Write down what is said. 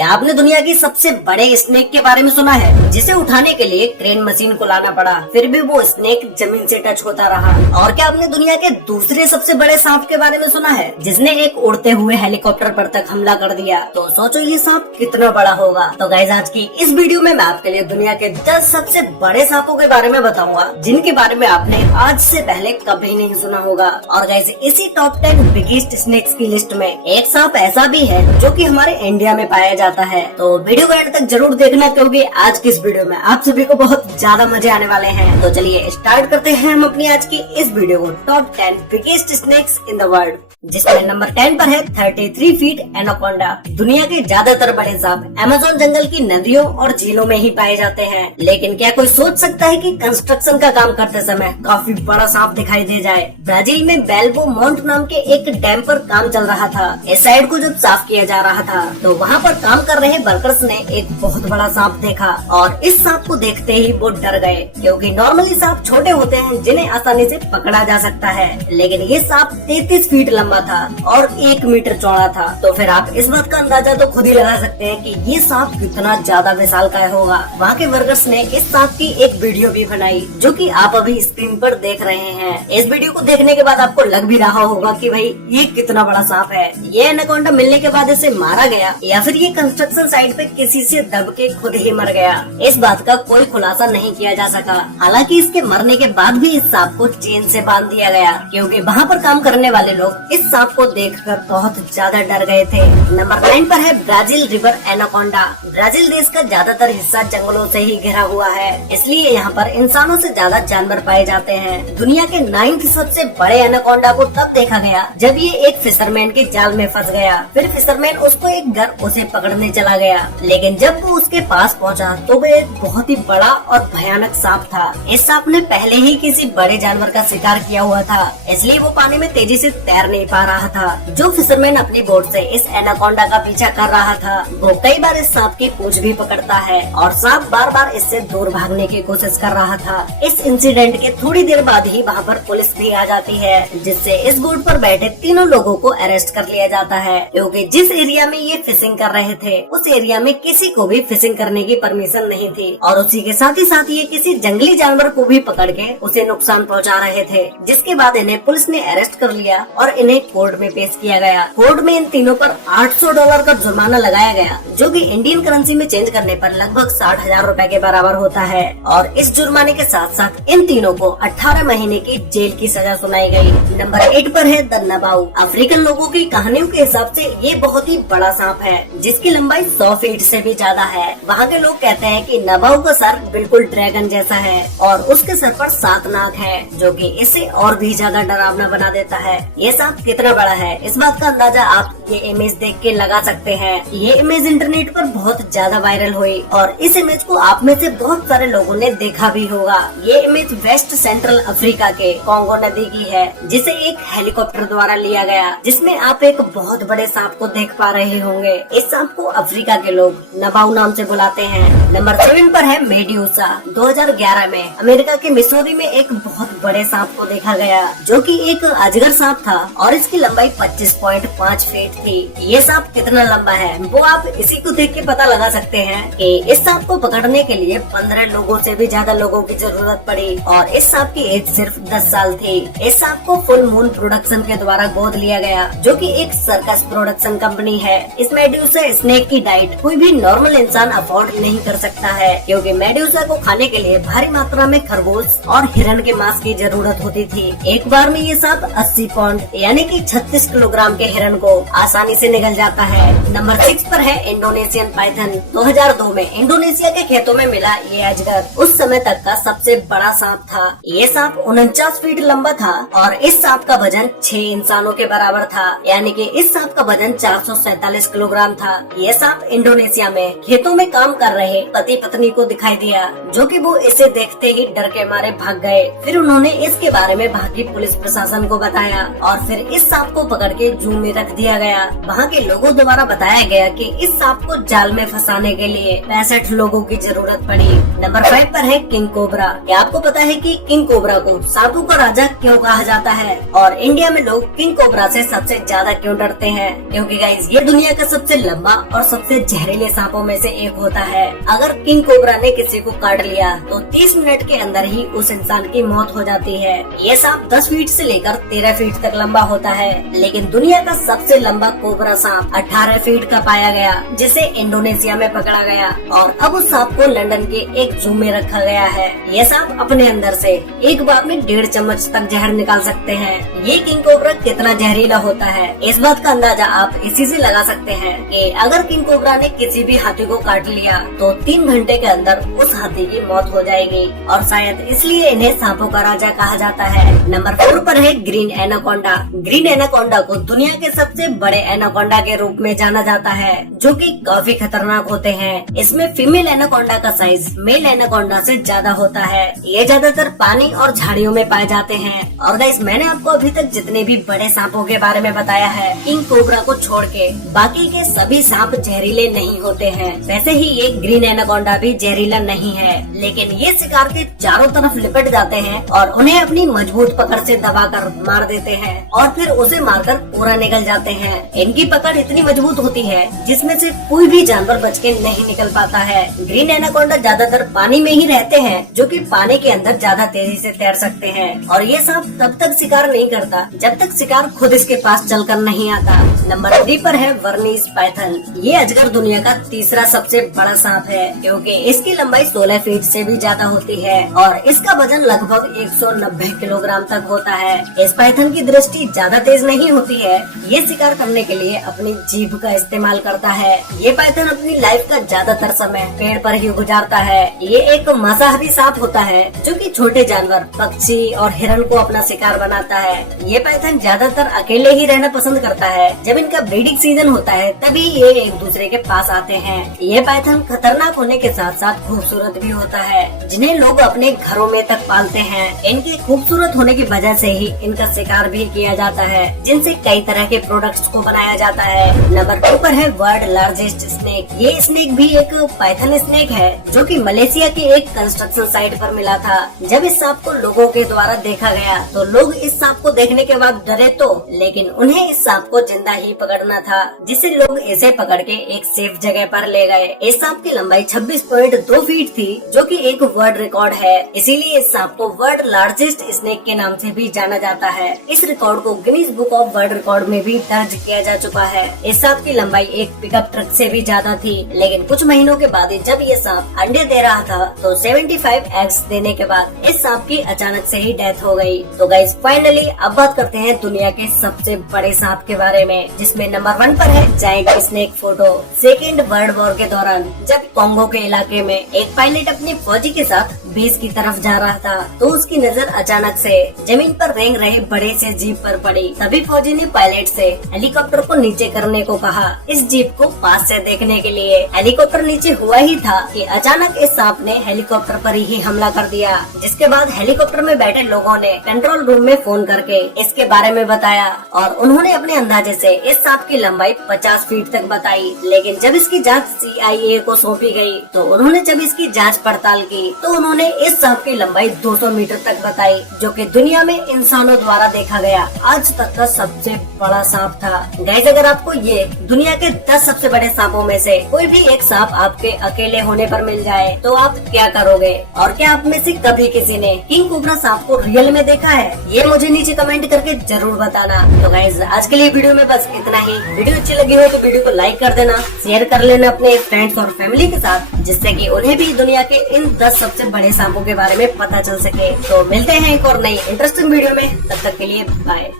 क्या आपने दुनिया की सबसे बड़े स्नेक के बारे में सुना है, जिसे उठाने के लिए क्रेन मशीन को लाना पड़ा, फिर भी वो स्नेक जमीन से टच होता रहा? और क्या आपने दुनिया के दूसरे सबसे बड़े सांप के बारे में सुना है, जिसने एक उड़ते हुए हेलीकॉप्टर पर तक हमला कर दिया? तो सोचो ये सांप कितना बड़ा होगा। तो गाइस, आज की इस वीडियो में मैं आपके लिए दुनिया के 10 सबसे बड़े सांपों के बारे में बताऊंगा, जिनके बारे में आपने आज से पहले कभी नहीं सुना होगा। और गाइस, इसी टॉप 10 बिगेस्ट स्नेक्स की लिस्ट में एक सांप ऐसा भी है जो कि हमारे इंडिया में पाया जाता है। तो वीडियो को एंड तक जरूर देखना, क्योंकि आज की इस वीडियो में आप सभी को बहुत ज्यादा मजे आने वाले हैं। तो चलिए स्टार्ट करते हैं हम अपनी आज की इस वीडियो को top 10 biggest snakes in the world, जिसमें नंबर 10 पर है 33 फीट एनाकोंडा। दुनिया के ज्यादातर बड़े सांप अमेज़न जंगल की नदियों और झीलों में ही पाए जाते हैं, लेकिन क्या कोई सोच सकता है कि कंस्ट्रक्शन का काम करते समय काफी बड़ा सांप दिखाई दे जाए? ब्राजील में बेल्बो माउंट नाम के एक डैम पर काम चल रहा था। इस साइड को जब साफ किया जा रहा था तो वहाँ पर काम कर रहे वर्कर्स ने एक बहुत बड़ा सांप देखा, और इस सांप को देखते ही वो डर गए, क्योंकि नॉर्मली सांप छोटे होते हैं जिन्हें आसानी से पकड़ा जा सकता है, लेकिन ये सांप 33 फीट लंबा था और 1 मीटर चौड़ा था। तो फिर आप इस बात का अंदाजा तो खुद ही लगा सकते हैं कि ये सांप कितना ज्यादा विशालकाय होगा। वहाँ के वर्कर्स ने इस सांप की एक वीडियो भी बनाई, जो कि आप अभी स्क्रीन पर देख रहे हैं। इस वीडियो को देखने के बाद आपको लग भी रहा होगा कि भाई ये कितना बड़ा सांप है। ये एनाकोंडा मिलने के बाद इसे मारा गया या फिर ये कंस्ट्रक्शन साइट पे किसी से दब के खुद ही मर गया, इस बात का कोई खुलासा नहीं किया जा सका। हालांकि इसके मरने के बाद भी इस सांप को चेन से बांध दिया गया, क्योंकि वहाँ पर काम करने वाले लोग इस सांप को देखकर बहुत ज्यादा डर गए थे। नंबर 9 पर है ब्राजील रिवर एनाकोंडा। ब्राजील देश का ज्यादातर हिस्सा जंगलों से ही घिरा हुआ है, इसलिए यहाँ पर इंसानों से ज्यादा जानवर पाए जाते हैं। दुनिया के 9th सबसे बड़े एनाकोंडा को तब देखा गया जब ये एक फिशरमैन के जाल में फंस गया। फिर फिशरमैन उसको एक घर उसे पकड़ने चला गया, लेकिन जब वो उसके पास पहुंचा तो वो एक बहुत ही बड़ा और भयानक सांप था। इस सांप ने पहले ही किसी बड़े जानवर का शिकार किया हुआ था, इसलिए वो पानी में तेजी से तैर नहीं पा रहा था। जो फिशरमैन अपनी बोट से इस एनाकोंडा का पीछा कर रहा था, वो कई बार इस सांप की पूंछ भी पकड़ता है, और सांप बार बार इससे दूर भागने की कोशिश कर रहा था। इस इंसिडेंट के थोड़ी देर बाद ही वहाँ पर पुलिस भी आ जाती है, जिससे इस बोट पर बैठे तीनों लोगों को अरेस्ट कर लिया जाता है, क्योंकि जिस एरिया में ये फिशिंग कर रहे थे उस एरिया में किसी को भी फिशिंग करने की परमिशन नहीं थी, और उसी के साथ ही ये किसी जंगली जानवर को भी पकड़ के उसे नुकसान पहुंचा रहे थे। जिसके बाद इन्हें पुलिस ने अरेस्ट कर लिया और इन्हें कोर्ट में पेश किया गया। कोर्ट में इन तीनों पर $800 का जुर्माना लगाया गया, जो कि इंडियन करेंसी में चेंज करने पर लगभग 60,000 रूपए के बराबर होता है। और इस जुर्माने के साथ साथ इन तीनों को 18 महीने की जेल की सजा सुनाई गई। नंबर 8 पर है द नबाऊ। अफ्रीकन लोगों की कहानियों के हिसाब से ये बहुत ही बड़ा सांप है, जिसकी लंबाई 100 फीट से भी ज्यादा है। वहाँ के लोग कहते हैं कि नबाऊ का सर बिल्कुल ड्रैगन जैसा है, और उसके सर पर 7 नाक है, जो कि इसे और भी ज्यादा डरावना बना देता है। ये सांप कितना बड़ा है, इस बात का अंदाजा आप ये इमेज देख के लगा सकते हैं। ये इमेज इंटरनेट पर बहुत ज्यादा वायरल हुई, और इस इमेज को आप में से बहुत सारे लोगों ने देखा भी होगा। ये इमेज वेस्ट सेंट्रल अफ्रीका के कॉन्गो नदी की है, जिसे एक हेलीकॉप्टर द्वारा लिया गया, जिसमें आप एक बहुत बड़े सांप को देख पा रहे होंगे। इस सांप को अफ्रीका के लोग नबाऊ नाम से बुलाते हैं। नंबर 7 पर है मेड्यूसा। 2011 में अमेरिका के मिसौरी में एक बहुत बड़े सांप को देखा गया, जो कि एक अजगर सांप था, और इसकी लंबाई 25.5 फीट थी। ये सांप कितना लंबा है वो आप इसी को देख के पता लगा सकते हैं कि इस सांप को पकड़ने के लिए 15 लोगों से भी ज्यादा लोगों की जरूरत पड़ी, और इस सांप की एज सिर्फ 10 साल थी। इस सांप को फुल मून प्रोडक्शन के द्वारा गोद लिया गया, जो कि एक सर्कस प्रोडक्शन कंपनी है। इस मेड्यूसा स्नेक की डाइट कोई भी नॉर्मल इंसान अफोर्ड नहीं कर सकता है, क्योंकि मेड्यूसा को खाने के लिए भारी मात्रा में खरगोश और हिरण के मांस की जरूरत होती थी। एक बार में ये सांप 80 पाउंड यानी कि 36 किलोग्राम के हिरण को आसानी से निगल जाता है। नंबर 6 पर है इंडोनेशियन पाइथन। 2002 में इंडोनेशिया के खेतों में मिला ये अजगर उस समय तक का सबसे बड़ा सांप था। ये सांप 49 फीट लंबा था, और इस सांप का वजन 6 इंसानों के बराबर था, यानी कि इस सांप का वजन 447 किलोग्राम था। ये सांप इंडोनेशिया में खेतों में काम कर रहे पति पत्नी को दिखाई दिया, जो कि वो इसे देखते ही डर के मारे भाग गए। फिर उन्होंने इसके बारे में वहाँ की पुलिस प्रशासन को बताया, और फिर इस सांप को पकड़ के जू में रख दिया गया। गया, वहाँ के लोगों द्वारा बताया गया कि इस सांप को जाल में फंसाने के लिए 65 लोगों की जरूरत पड़ी। नंबर 5 पर है किंग कोबरा। क्या आपको पता है कि किंग कोबरा को सांपों का राजा क्यों कहा जाता है और इंडिया में लोग किंग कोबरा से सबसे ज्यादा क्यों डरते हैं? क्योंकि गाइस ये दुनिया का सबसे लंबा और सबसे जहरीले सांपों में से एक होता है। अगर किंग कोबरा ने किसी को काट लिया तो 30 मिनट के अंदर ही उस इंसान की मौत हो जाती है। ये सांप 10 फीट से लेकर 13 फीट तक लंबा होता है, लेकिन दुनिया का सबसे लंबा कोबरा सांप 18 फीट का पाया गया, जिसे इंडोनेशिया में पकड़ा गया और अब उस सांप को लंदन के एक जू में रखा गया है। ये सांप अपने अंदर से एक बार में 1.5 चम्मच तक जहर निकाल सकते हैं। ये किंग कोबरा कितना जहरीला होता है, इस बात का अंदाजा आप इसी से लगा सकते हैं कि अगर किंग कोबरा ने किसी भी हाथी को काट लिया तो 3 घंटे के अंदर उस हाथी की मौत हो जाएगी और शायद इसलिए इन्हें सांपों का राजा कहा जाता है। नंबर 4 पर है ग्रीन एनाकोंडा। ग्रीन एनाकोंडा को दुनिया के सबसे बड़े एनाकोंडा के रूप में जाना जाता है, जो कि काफी खतरनाक होते हैं। इसमें फीमेल एनाकोंडा का साइज मेल एनाकोंडा से ज्यादा होता है। ये ज्यादातर पानी और झाड़ियों में पाए जाते हैं। और गाइस मैंने आपको अभी तक जितने भी बड़े सांपों के बारे में बताया है, किंग कोबरा को छोड़ के बाकी के सभी सांप जहरीले नहीं होते हैं। वैसे ही ये ग्रीन एनाकोंडा भी जहरीला नहीं है, लेकिन ये शिकार के चारों तरफ लिपट जाते हैं और उन्हें अपनी मजबूत पकड़ से दबाकर मार देते हैं और फिर उसे मारकर पूरा निकल जाते हैं। इनकी पकड़ इतनी मजबूत होती है जिसमें से कोई भी जानवर बच के नहीं निकल पाता है। ग्रीन एनाकोंडा ज्यादातर पानी में ही रहते हैं, जो कि पानी के अंदर ज्यादा तेजी से तैर सकते हैं और ये सांप तब तक शिकार नहीं करता जब तक शिकार खुद इसके पास चलकर नहीं आता। नंबर 3 पर है वर्नीज पाइथन। ये अजगर दुनिया का तीसरा सबसे बड़ा सांप है, क्योंकि इसकी लंबाई 16 फीट से भी ज्यादा होती है और इसका वजन लगभग 190 किलोग्राम तक होता है। इस पाइथन की दृष्टि ज्यादा तेज नहीं होती है। ये शिकार करने के लिए अपनी जीभ का इस्तेमाल करता है। ये पाइथन अपनी लाइफ का ज्यादातर समय पेड़ पर ही गुजारता है। ये एक मांसाहारी सांप होता है जो कि छोटे जानवर, पक्षी और हिरण को अपना शिकार बनाता है। ये पाइथन ज्यादातर अकेले ही रहना पसंद करता है। जब इनका ब्रीडिंग सीजन होता है तभी ये एक दूसरे के पास आते हैं। ये पाइथन खतरनाक होने के साथ साथ खूबसूरत भी होता है, जिन्हें लोग अपने घरों में तक पालते हैं। इनके खूबसूरत होने की वजह से ही इनका शिकार भी किया जाता है, जिनसे कई तरह के प्रोडक्ट्स को बनाया जाता है। नंबर 2 पर है वर्ल्ड लार्जेस्ट स्नेक। ये स्नेक भी एक पाइथन स्नेक है, जो कि मलेशिया की एक कंस्ट्रक्शन साइट पर मिला था। जब इस सांप को लोगों के द्वारा देखा गया तो लोग इस सांप को देखने के बाद डरे तो, लेकिन उन्हें इस सांप को जिंदा ही पकड़ना था, जिससे लोग इसे पकड़ के एक सेफ जगह पर ले गए। इस सांप की लंबाई 26.2 फीट थी, जो कि एक वर्ल्ड रिकॉर्ड है। इसीलिए इस सांप को वर्ल्ड लार्जेस्ट स्नेक के नाम से भी जाना जाता है। इस रिकॉर्ड को Guinness book of world record में भी दर्ज किया जा चुका है। इस सांप की लंबाई एक पिकअप ट्रक से भी ज्यादा थी, लेकिन कुछ महीनों के बाद जब ये सांप अंडे दे रहा था तो 75 एग्स देने के बाद इस सांप की अचानक से ही डेथ हो गई। तो गाइस फाइनली अब बात करते हैं दुनिया के सबसे बड़े सांप के बारे में, जिसमें नंबर 1 पर है giant snake photo. Second world war के दौरान जब कोंगो के इलाके में एक पायलट अपने फौजी के साथ बेस की तरफ जा रहा था तो उसकी नजर अचानक से जमीन पर रेंग रहे बड़े से जीप पर पड़ी। तभी फौजी ने पायलट से हेलीकॉप्टर को नीचे करने को कहा, इस जीप को पास से देखने के लिए। हेलीकॉप्टर नीचे हुआ ही था कि अचानक इस सांप ने हेलीकॉप्टर पर ही हमला कर दिया, जिसके बाद हेलीकॉप्टर में बैठे लोगों ने कंट्रोल रूम में फोन करके इसके बारे में बताया और उन्होंने अपने अंदाजे से इस सांप की लंबाई 50 फीट तक बताई। लेकिन जब इसकी जांच CIA को सौंपी गई तो उन्होंने जब इसकी जांच पड़ताल की तो उन्होंने इस सांप की लंबाई 200 मीटर तक बताई, जो कि दुनिया में इंसानों द्वारा देखा गया आज तक का सबसे बड़ा सांप था। गाइस अगर आपको ये दुनिया के 10 सबसे बड़े सांपों में से कोई भी एक सांप आपके अकेले होने पर मिल जाए तो आप क्या करोगे? और क्या आप में से कभी किसी ने किंग कोबरा सांप को रियल में देखा है? ये मुझे नीचे कमेंट करके जरूर बताना। तो गाइस आज के लिए वीडियो में बस इतना ही। वीडियो अच्छी लगी हो तो वीडियो को लाइक कर देना, शेयर कर लेना अपने फ्रेंड्स और फैमिली के साथ, जिससे कि उन्हें भी दुनिया के इन 10 सबसे बड़े सांपों के बारे में पता चल सके। तो मिलते हैं एक और नई इंटरेस्टिंग वीडियो में, तब तक के लिए बाय।